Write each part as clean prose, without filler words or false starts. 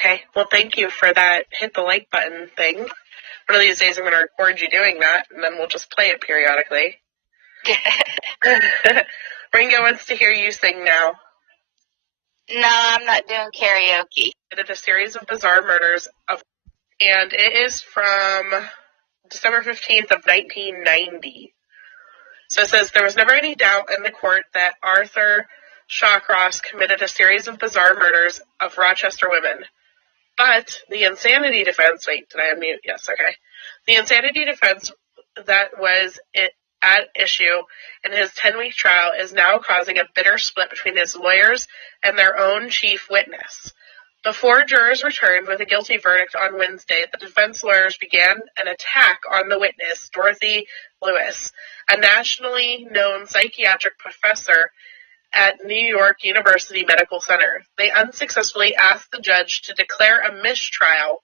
Okay, well, thank you for that hit the like button thing. One of these days I'm going to record you doing that, and then we'll just play it periodically. Ringo wants to hear you sing now. No, I'm not doing karaoke. It is a series of bizarre murders, and it is from December 15th of 1990. So it says, there was never any doubt in the court that Arthur Shawcross committed a series of bizarre murders of Rochester women. But the insanity defense, wait, did I unmute? Yes, okay. The insanity defense that was at issue in his 10-week trial is now causing a bitter split between his lawyers and their own chief witness. Before jurors returned with a guilty verdict on Wednesday, the defense lawyers began an attack on the witness, Dorothy Lewis, a nationally known psychiatric professor at New York University Medical Center. They unsuccessfully asked the judge to declare a mistrial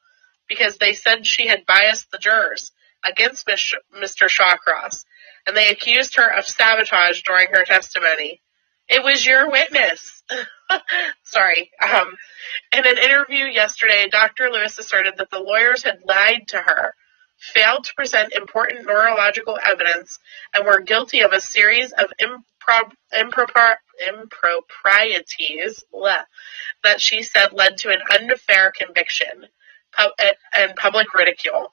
because they said she had biased the jurors against Mr. Shawcross, and they accused her of sabotage during her testimony. It was your witness. Sorry. In an interview yesterday, Dr. Lewis asserted that the lawyers had lied to her, failed to present important neurological evidence, and were guilty of a series of improprieties that she said led to an unfair conviction and public ridicule.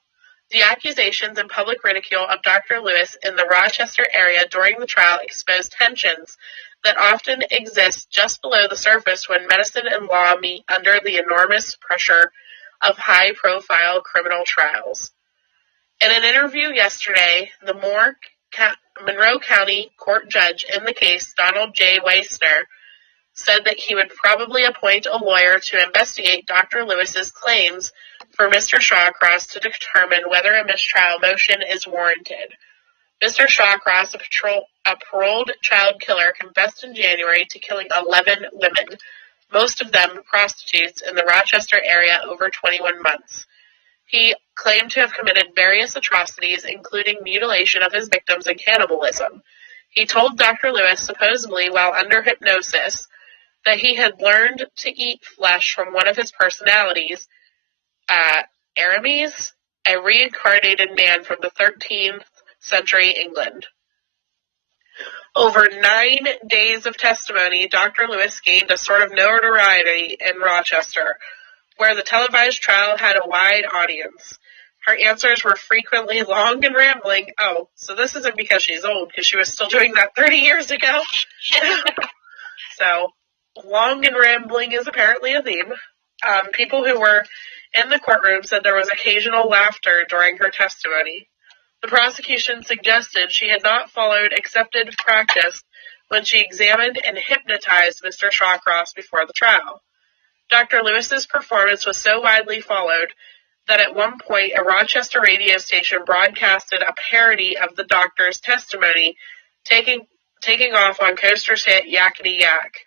The accusations and public ridicule of Dr. Lewis in the Rochester area during the trial exposed tensions that often exist just below the surface when medicine and law meet under the enormous pressure of high-profile criminal trials. In an interview yesterday, the Monroe County Court judge in the case, Donald J. Weissner, said that he would probably appoint a lawyer to investigate Dr. Lewis's claims for Mr. Shawcross to determine whether a mistrial motion is warranted. Mr. Shawcross, a paroled child killer, confessed in January to killing 11 women, most of them prostitutes in the Rochester area over 21 months. He claimed to have committed various atrocities, including mutilation of his victims and cannibalism. He told Dr. Lewis, supposedly while under hypnosis, that he had learned to eat flesh from one of his personalities, Aramis, a reincarnated man from the 13th century England. Over 9 days of testimony, Dr. Lewis gained a sort of notoriety in Rochester, where the televised trial had a wide audience. Her answers were frequently long and rambling. Oh, so this isn't because she's old, because she was still doing that 30 years ago. So, long and rambling is apparently a theme. People who were in the courtroom said there was occasional laughter during her testimony. The prosecution suggested she had not followed accepted practice when she examined and hypnotized Mr. Shawcross before the trial. Dr. Lewis's performance was so widely followed that at one point a Rochester radio station broadcasted a parody of the doctor's testimony, taking off on Coaster's hit Yakety Yak.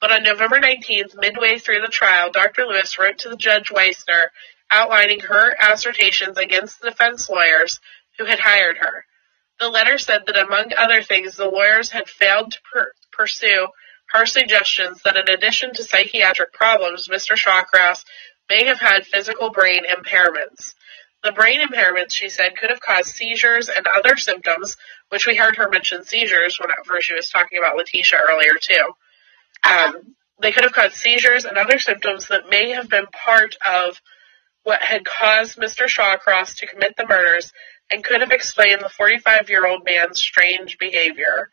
But on November 19th, midway through the trial, Dr. Lewis wrote to the Judge Weissner outlining her assertions against the defense lawyers who had hired her. The letter said that, among other things, the lawyers had failed to pursue her suggestions that in addition to psychiatric problems, Mr. Shawcross may have had physical brain impairments. The brain impairments, she said, could have caused seizures and other symptoms, which we heard her mention seizures whenever she was talking about Letitia earlier, too. They could have caused seizures and other symptoms that may have been part of what had caused Mr. Shawcross to commit the murders and could have explained the 45-year-old man's strange behavior.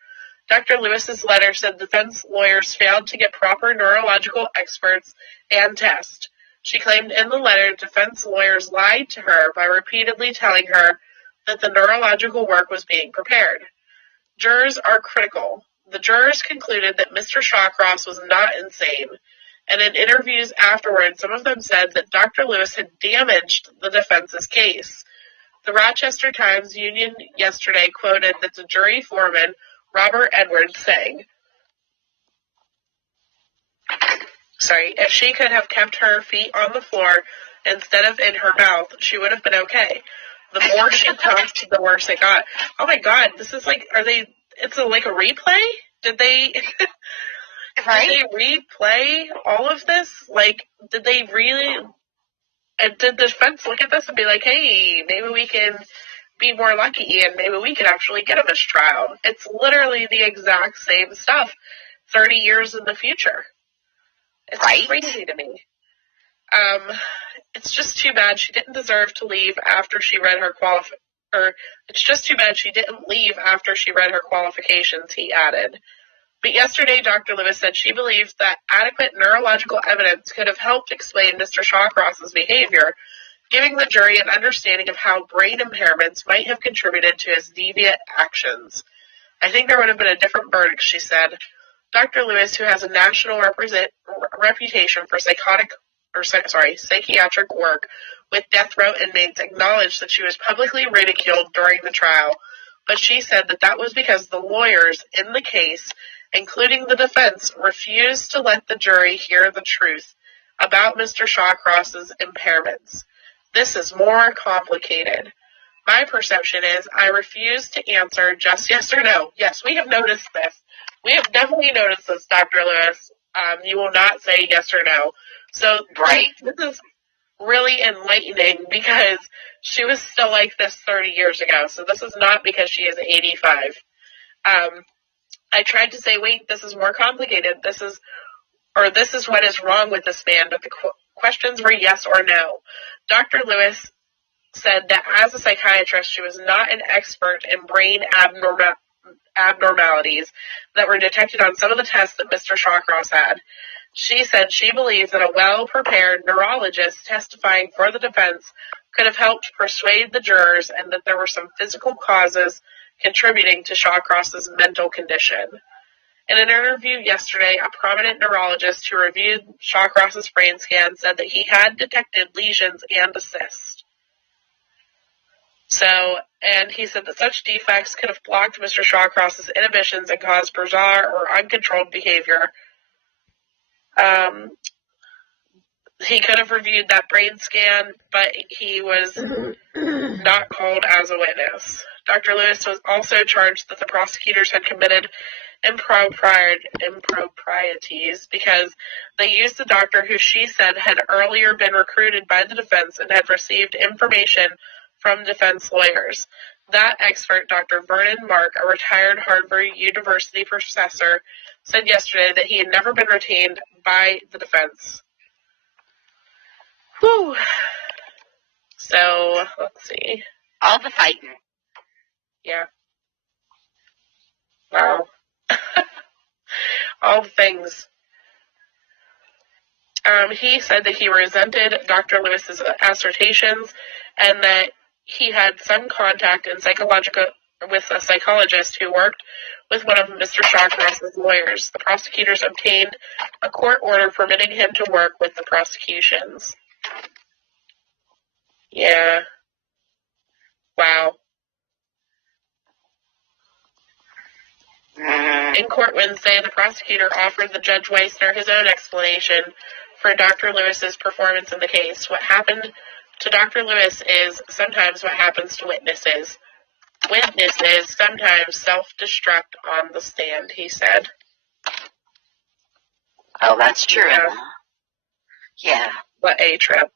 Dr. Lewis's letter said defense lawyers failed to get proper neurological experts and tests. She claimed in the letter defense lawyers lied to her by repeatedly telling her that the neurological work was being prepared. Jurors are critical. The jurors concluded that Mr. Shawcross was not insane, and in interviews afterwards, some of them said that Dr. Lewis had damaged the defense's case. The Rochester Times-Union yesterday quoted that the jury foreman, Robert Edwards, saying, if she could have kept her feet on the floor instead of in her mouth, she would have been okay. The more she talked, the worse it got. Oh my God, this is like, it's like a replay? Did they, Right? Did they replay all of this? Like, did they really... And did the defense look at this and be like, hey, maybe we can be more lucky and maybe we can actually get a mistrial? It's literally the exact same stuff 30 years in the future. It's Right. crazy to me. It's just too bad she didn't deserve to leave after she read her it's just too bad she didn't leave after she read her qualifications, he added. But yesterday, Dr. Lewis said she believes that adequate neurological evidence could have helped explain Mr. Shawcross's behavior, giving the jury an understanding of how brain impairments might have contributed to his deviant actions. I think there would have been a different verdict, she said. Dr. Lewis, who has a national reputation for psychiatric work with death row inmates, acknowledged that she was publicly ridiculed during the trial, but she said that that was because the lawyers in the case, including the defense, refused to let the jury hear the truth about Mr. Shawcross's impairments. This is more complicated. My perception is I refuse to answer just yes or no. Yes, we have noticed this. We have definitely noticed this, Dr. Lewis. You will not say yes or no. So, Right. This is really enlightening because she was still like this 30 years ago. So this is not because she is 85. I tried to say, wait, this is more complicated. This is what is wrong with this man. But the questions were yes or no. Dr. Lewis said that as a psychiatrist, she was not an expert in brain abnormalities that were detected on some of the tests that Mr. Shawcross had. She said she believes that a well-prepared neurologist testifying for the defense could have helped persuade the jurors and that there were some physical causes contributing to Shawcross's mental condition. In an interview yesterday, a prominent neurologist who reviewed Shawcross's brain scan said that he had detected lesions and a cyst. And he said that such defects could have blocked Mr. Shawcross's inhibitions and caused bizarre or uncontrolled behavior. He could have reviewed that brain scan, but he was not called as a witness. Dr. Lewis was also charged that the prosecutors had committed improprieties because they used the doctor who she said had earlier been recruited by the defense and had received information from defense lawyers. That expert, Dr. Vernon Mark, a retired Harvard University professor, said yesterday that he had never been retained by the defense. Whew. So, let's see. All the fighting. Yeah. Wow. All the things. He said that he resented Dr. Lewis's assertions and that he had some contact with a psychologist who worked with one of Mr. Shawcross's lawyers. The prosecutors obtained a court order permitting him to work with the prosecutions. Yeah. Wow. In court Wednesday, the prosecutor offered the Judge Weissner his own explanation for Dr. Lewis's performance in the case. What happened to Dr. Lewis is sometimes what happens to witnesses. Witnesses sometimes self-destruct on the stand, he said. Oh, that's true. Yeah. Yeah. What a trip.